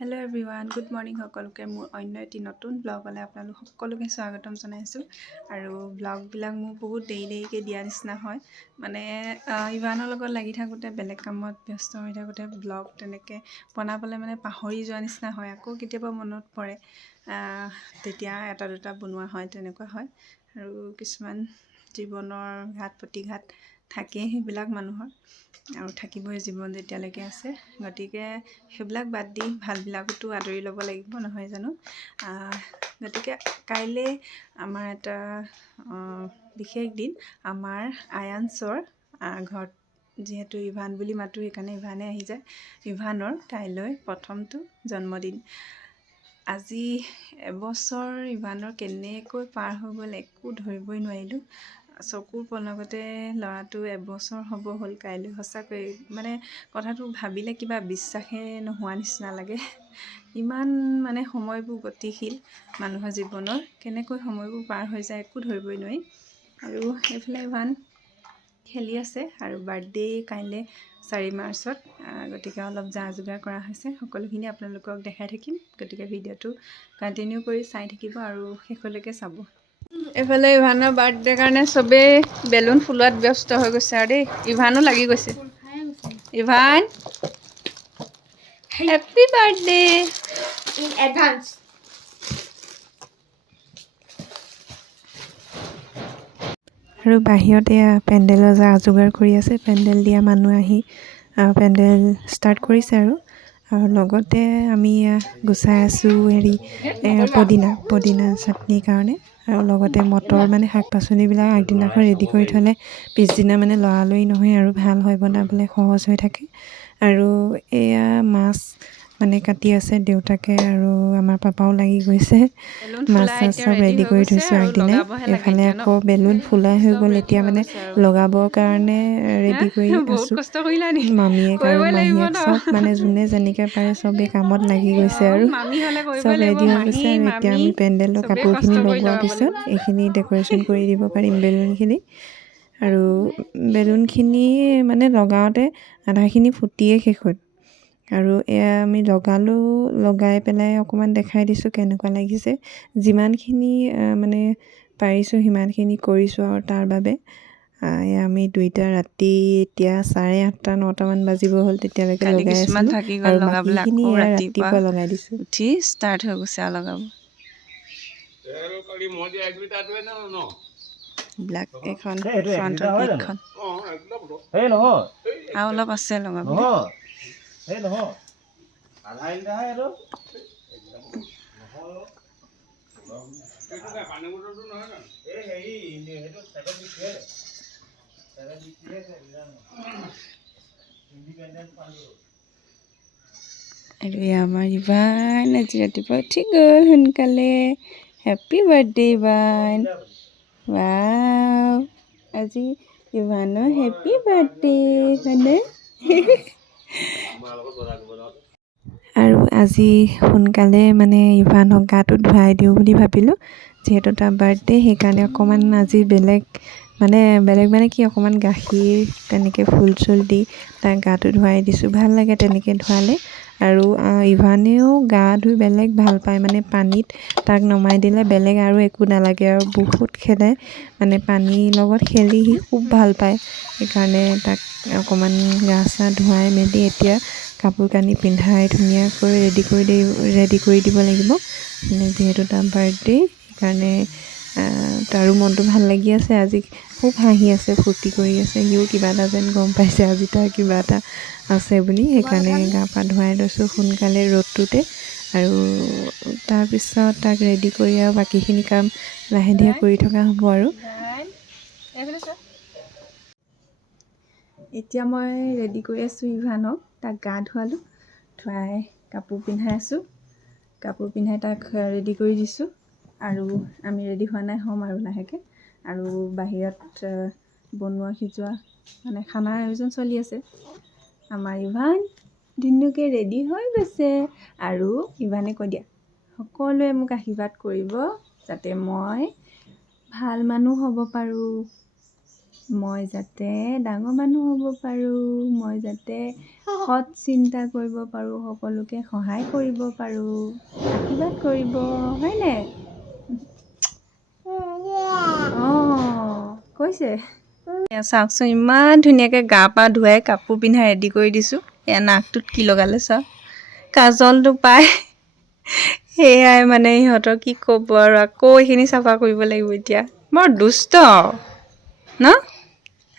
Hello' everyone, good morning সকলোকে। মোৰ অন্য এটি নতুন ব্লগলৈ আপোনালোক সকলোকে স্বাগতম জনাইছোঁ। আৰু ব্লগবিলাক মোৰ বহুত দেৰিকৈ দিয়া নিচিনা হয়, মানে ইভানৰ লগত লাগি থাকোঁতে, বেলেগ কামত ব্যস্ত হৈ থাকোঁতে ব্লগ তেনেকৈ বনাবলৈ মানে পাহৰি যোৱা নিচিনা হয়। আকৌ কেতিয়াবা মনত পৰে, তেতিয়া এটা দুটা বনোৱা হয়, তেনেকুৱা হয়। আৰু কিছুমান জীৱনৰ ঘাট প্ৰতিঘাত থাকেই, সেইবিলাক মানুহৰ আৰু থাকিবই জীৱন যেতিয়ালৈকে আছে। গতিকে সেইবিলাক বাদ দি ভালবিলাকতো আদৰি ল'ব লাগিব, নহয় জানো? গতিকে কাইলৈ আমাৰ এটা বিশেষ দিন। আমাৰ আয়াঞ্চৰ ঘৰত যিহেতু ইভান বুলি মাতোঁ, সেইকাৰণে ইভানে আহি যায়। ইভানৰ কাইলৈ প্ৰথমটো জন্মদিন। আজি এবছৰ ইভানৰ কেনেকৈ পাৰ হৈ গ'ল একো ধৰিবই নোৱাৰিলোঁ। চকুৰ পলকতে ল'ৰাটো এবছৰ হ'ব হ'ল কাইলৈ। সঁচাকৈ মানে কথাটো ভাবিলে কিবা বিশ্বাসেই নোহোৱা নিচিনা লাগে। ইমান মানে সময়বোৰ গতিশীল মানুহৰ জীৱনৰ, কেনেকৈ সময়বোৰ পাৰ হৈ যায় একো ধৰিবই নোৱাৰি। আৰু এইফালে ইভান খেলি আছে আৰু বাৰ্থডে কাইলৈ 4 মাৰ্চত। গতিকে অলপ যা যোগাৰ কৰা হৈছে, সকলোখিনি আপোনালোকক দেখাই থাকিম। গতিকে ভিডিঅ'টো কণ্টিনিউ কৰি চাই থাকিব আৰু শেষলৈকে চাব। এইফালে ইভানৰ বাৰ্থডে কাৰণে চবেই বেলুন ফুলোৱাত ব্যস্ত হৈ গৈছে আৰু দেই। ইভানো লাগি গৈছে। Ivan happy birthday in advance. আৰু বাহিৰত এয়া পেণ্ডেলৰ যা যোগাৰ কৰি আছে। পেণ্ডেল দিয়া মানুহ আহি পেণ্ডেল ষ্টাৰ্ট কৰিছে আৰু লগতে আমি গুচাই আছোঁ পদিনা চাটনিৰ কাৰণে। আৰু লগতে মটৰ মানে শাক পাচলিবিলাক আগদিনাখন ৰেডি কৰি থ'লে পিছদিনা মানে লৰালৰি নহয় আৰু ভাল হয়, বনাবলৈ সহজ হৈ থাকে। আৰু এয়া মাছ মানে কাটি আছে দেউতাকে, আৰু আমাৰ পাপাও লাগি গৈছে। মাছ চাছ চব ৰেডি কৰি থৈছোঁ আগদিনাই। এইফালে আকৌ বেলুন ফুলাই হৈ গ'ল, এতিয়া মানে লগাবৰ কাৰণে ৰেডি কৰি আছোঁ। মামীয়েক আৰু মাহীয়েক চব মানে যোনে যেনেকৈ পাৰে চবেই কামত লাগি গৈছে আৰু চব ৰেডি হৈ গৈছে। আৰু এতিয়া আমি পেণ্ডেলৰ কাপোৰখিনি লগোৱাৰ পিছত এইখিনি ডেক'ৰেশ্যন কৰি দিব পাৰিম বেলুনখিনি। আৰু বেলুনখিনি মানে লগাওঁতে আধাখিনি ফুটিয়ে শেষ হ'ল। আৰু এয়া আমি লগাই পেলাই অকণমান দেখাই দিছোঁ কেনেকুৱা লাগিছে। যিমানখিনি মানে পাৰিছোঁ সিমানখিনি কৰিছোঁ আৰু তাৰ বাবে এয়া আমি দুইটা ৰাতি এতিয়া 8:30-9টামান বাজিব হ'ল, তেতিয়ালৈকে লগাই আছিলোঁ। আৰু বাকীখিনি ৰাতিপুৱা লগাই দিছোঁ। উঠি ষ্টাৰ্ট হৈ গৈছে আৰু লগাব। ব্লেক এখন ফ্ৰণ্টৰ গেটখন আৰু অলপ আছে লগাব। আৰু আমাৰ ইভান আজি ৰাতিপুৱা উঠি গ'ল সোনকালে। Happy birthday Ivan. ৱাও, আজি ইভানৰ হেপী বাৰ্থডে হয়নে? আৰু আজি সোনকালে মানে ইভানক গাটো ধুৱাই দিওঁ বুলি ভাবিলোঁ, যিহেতু তাৰ বাৰ্থডে। সেইকাৰণে অকণমান আজি বেলেগ মানে কি, অকণমান গাখীৰ তেনেকৈ ফুল চুল দি তাক গাটো ধুৱাই দিছোঁ। ভাল লাগে তেনেকৈ ধুৱালে। আৰু ইভানেও গা ধুই বেলেগ ভাল পায়, মানে পানীত তাক নমাই দিলে বেলেগ আৰু একো নালাগে। আৰু বহুত খেলে, মানে পানীৰ লগত খেলি সি খুব ভাল পায়। সেইকাৰণে তাক অকণমান গা চা ধুৱাই মেলি এতিয়া কাপোৰ কানি পিন্ধাই ধুনীয়াকৈ ৰেডি কৰি দিব লাগিব, যিহেতু তাৰ বাৰ্থডে। সেইকাৰণে তাৰো মনটো ভাল লাগি আছে। আজি খুব হাঁহি আছে, ফূৰ্তি কৰি আছে। সিও কিবা এটা যেন গম পাইছে আজি তাৰ কিবা এটা আছে বুলি। সেইকাৰণে গা পা ধুৱাই লৈছোঁ সোনকালে ৰ'দটোতে। আৰু তাৰপিছত তাক ৰেডি কৰি আৰু বাকীখিনি কাম লাহে ধীৰে কৰি থকা হ'ব। আৰু এতিয়া মই ৰেডি কৰি আছোঁ ইভানক। তাক গা ধুৱালোঁ, ধুৱাই কাপোৰ পিন্ধাই আছোঁ। কাপোৰ পিন্ধাই তাক ৰেডি কৰি দিছোঁ। আৰু আমি ৰেডি হোৱা নাই, হ'ম আৰু লাহেকৈ। আৰু বাহিৰত বনোৱা সিজোৱা মানে খানাৰ আয়োজন চলি আছে। আমাৰ ইভান ধুনীয়াকৈ ৰেডি হৈ গৈছে। আৰু ইভানে কৈ দিয়া, সকলোৱে মোক আশীৰ্বাদ কৰিব যাতে মই ভাল মানুহ হ'ব পাৰোঁ। মই যাতে ডাঙৰ মানুহ হ'ব পাৰোঁ, মই যাতে সৎ চিন্তা কৰিব পাৰোঁ, সকলোকে সহায় কৰিব পাৰোঁ, আশীৰ্বাদ কৰিব হয়নে? কৈছে চাওকচোন ইমান ধুনীয়াকৈ গা পা ধুৱাই কাপোৰ পিন্ধাই ৰেডি কৰি দিছোঁ। এয়া নাকটোত কি লগালে চাওক, কাজলটো পাই সেয়াই মানে ইহঁতৰ কি ক'ব আৰু আকৌ এইখিনি চাফা কৰিব লাগিব এতিয়া। বৰ দুষ্ট ন,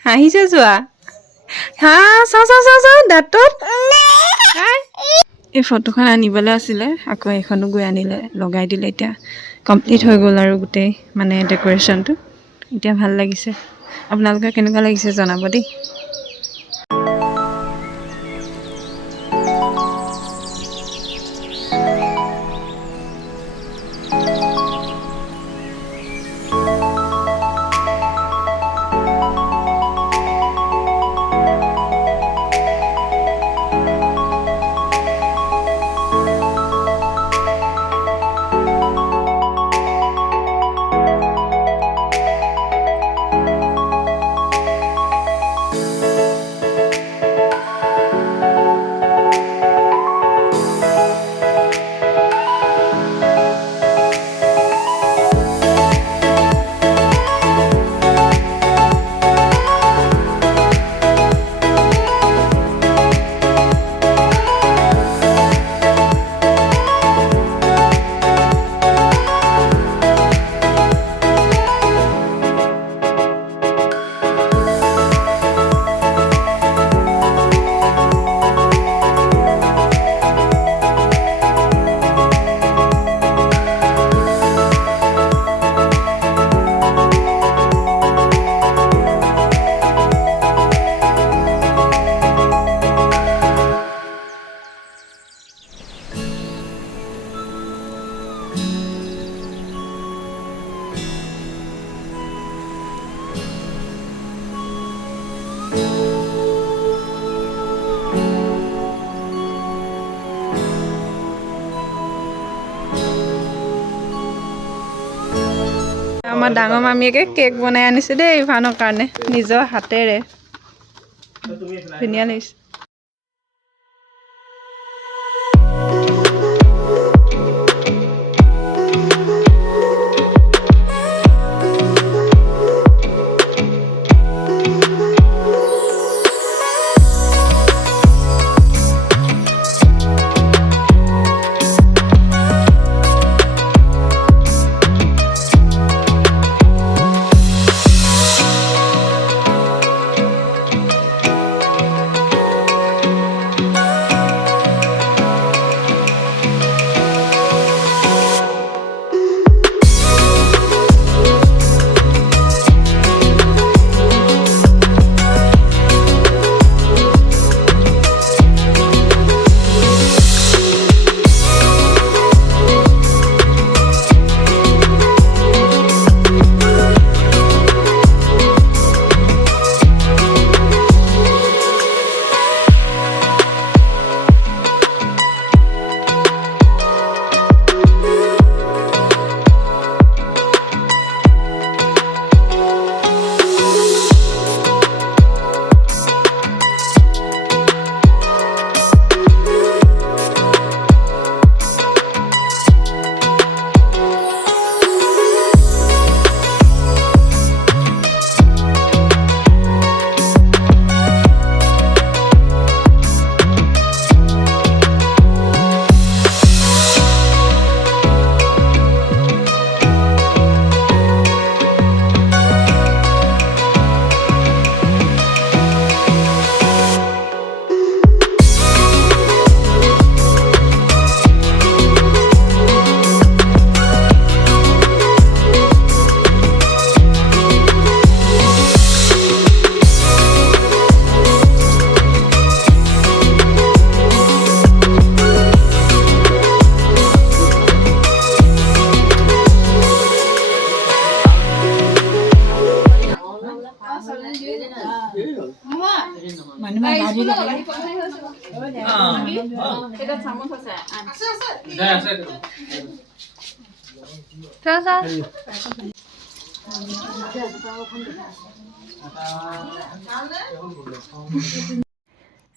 হাঁহিছে যোৱা হা চাওঁ দাঁতত। এই ফটোখন আনিবলৈ আছিলে, আকৌ এইখনো গৈ আনিলে, লগাই দিলে। এতিয়া কমপ্লিট হৈ গ'ল আৰু গোটেই মানে ডেক'ৰেশ্যনটো এতিয়া ভাল লাগিছে। আপোনালোকে কেনেকুৱা লাগিছে জনাব দেই। আমাৰ ডাঙৰ মামীয়েকে কেক বনাই আনিছে দেই ইভানৰ কাৰণে, নিজৰ হাতেৰে। ধুনীয়া লাগিছে।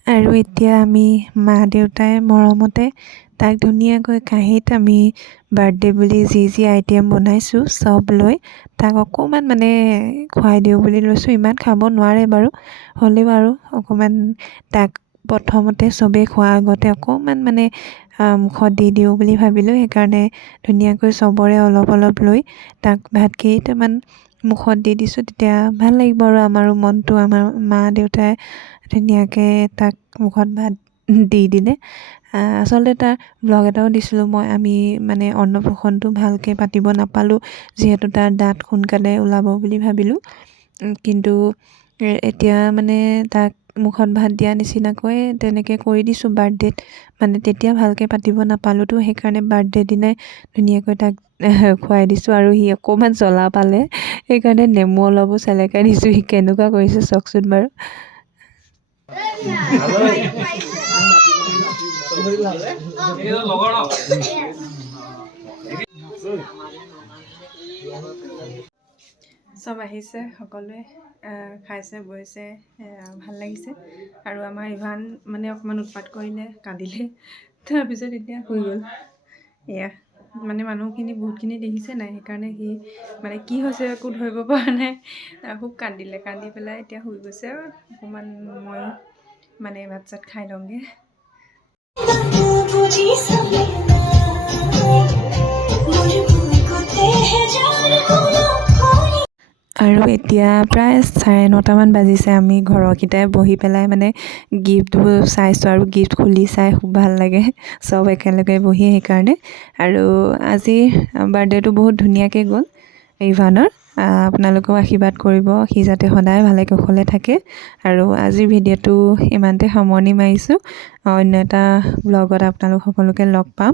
আৰু এতিয়া আমি মা দেউতাই মৰমতে তাক ধুনীয়াকৈ কাঁহীত আমি বাৰ্থডে বুলি যি যি আইটেম বনাইছোঁ চব লৈ তাক অকণমান মানে খুৱাই দিওঁ বুলি লৈছোঁ। ইমান খাব নোৱাৰে বাৰু, হ'লেও আৰু অকণমান তাক প্ৰথমতে চবেই খোৱাৰ আগতে অকণমান মানে মুখত দি দিওঁ বুলি ভাবিলোঁ। সেইকাৰণে ধুনীয়াকৈ চবৰে অলপ অলপ লৈ তাক ভাত কেইটামান মুখত দি দিছোঁ। তেতিয়া ভাল লাগিব আৰু আমাৰো মনটো, আমাৰ মা দেউতাই ধুনীয়াকৈ তাক মুখত ভাত দি দিলে। আচলতে তাৰ ব্লগ এটাও দিছিলোঁ মই, আমি মানে অন্নপ্ৰাশনটো ভালকৈ পাতিব নাপালোঁ, যিহেতু তাৰ দাঁত সোনকালে ওলাব বুলি ভাবিলোঁ। কিন্তু এতিয়া মানে তাক মুখত ভাত দিয়া নিচিনাকৈ তেনেকৈ কৰি দিছোঁ বাৰ্থডেত। মানে তেতিয়া ভালকৈ পাতিব নাপালোঁতো, সেইকাৰণে বাৰ্থডে দিনাই ধুনীয়াকৈ তাক খুৱাই দিছোঁ। আৰু সি অকণমান জ্বলা পালে, সেইকাৰণে নেমু অলপো চেলেকাই দিছোঁ। সি কেনেকুৱা কৰিছে চাওকচোন বাৰু। চব আহিছে, সকলোৱে খাইছে বৈছে, ভাল লাগিছে। আৰু আমাৰ ইভান মানে অকণমান উৎপাত কৰিলে, কান্দিলে, তাৰপিছত এতিয়া শুই গ'ল। এয়া মানে মানুহখিনি বহুতখিনি দেখিছে নাই, সেইকাৰণে সি মানে কি হৈছে একো ধৰিব পৰা নাই, খুব কান্দিলে। কান্দি পেলাই এতিয়া শুই গৈছে। আৰু অকণমান ময়ো মানে ভাত চাত খাই লওঁগৈ। আৰু এতিয়া প্ৰায় 9:30মান বাজিছে। আমি ঘৰৰকেইটাই বহি পেলাই মানে গিফ্টবোৰ চাইছোঁ, আৰু গিফ্ট খুলি চাই খুব ভাল লাগে চব একেলগে বহি। সেইকাৰণে আৰু আজি বাৰ্থডেটো বহুত ধুনীয়াকৈ গ'ল ইভানৰ। আপোনালোকেও আশীৰ্বাদ কৰিব, সি যাতে সদায় ভালে কুশলে থাকে। আৰু আজিৰ ভিডিঅ'টো ইমানতে সামৰণি মাৰিছোঁ। অন্য এটা ব্লগত আপোনালোক সকলোকে লগ পাম।